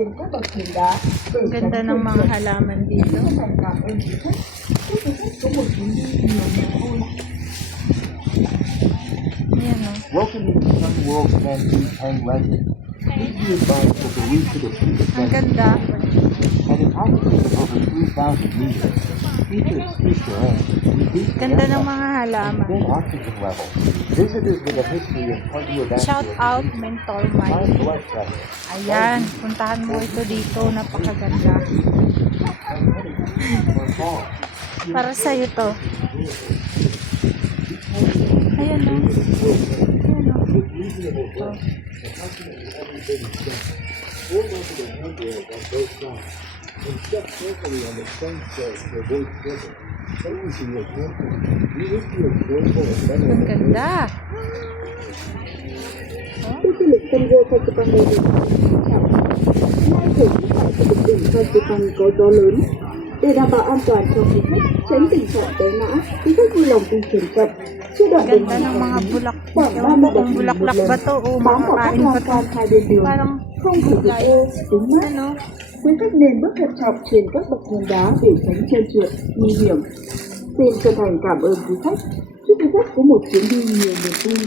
trên các bậc thềm đá để Ang ganda ng mga halaman dito. chân thành cảm ơn quý khách. Chúc quý khách có một chuyến đi nhiều niềm vui. Ayan o. Welcome to Sun World Sandy Hang Legend. Please be advised that the route to the peak of Ang Sandy ganda. at an altitude of over 3,000 meters features steep terrain, reduced Ganda ng air mga and halaman. thin oxygen levels. Visitors with a history of cardiovascular Shout out disease, Mentor high Mine. blood pressure, Ayan, puntahan mo ito dito. Napakaganda. or fall. Para sa'yo to. Ayan o. Ayan o. Ito. Hold onto the handrails on both sides and step carefully on the front stairs to avoid slipping. Always be careful. We wish you a joyful and Ang memorable ganda. Khu du lịch Sun World Festival này được nay thời tiết tại khu vực đỉnh Festival có gió lớn. Để đảm bảo an toàn cho quý khách, tránh tình trạng té ngã, quý khách vui lòng di chuyển chậm. Chưa đoạn đường Ganda ng mga bulak. khoảng Ewan ko 30 kung bậc bulaklak một ba lần. to o Bám vào các makakain lan ba to. can hai bên đường, Parang không sử dụng gulay. ô, kính mát. Ano? Quý khách nên bước thận trọng trên các bậc thềm đá để tránh trơn trượt, nguy hiểm. Xin chân thành cảm ơn quý khách. Chúc quý khách có một chuyến đi nhiều niềm vui.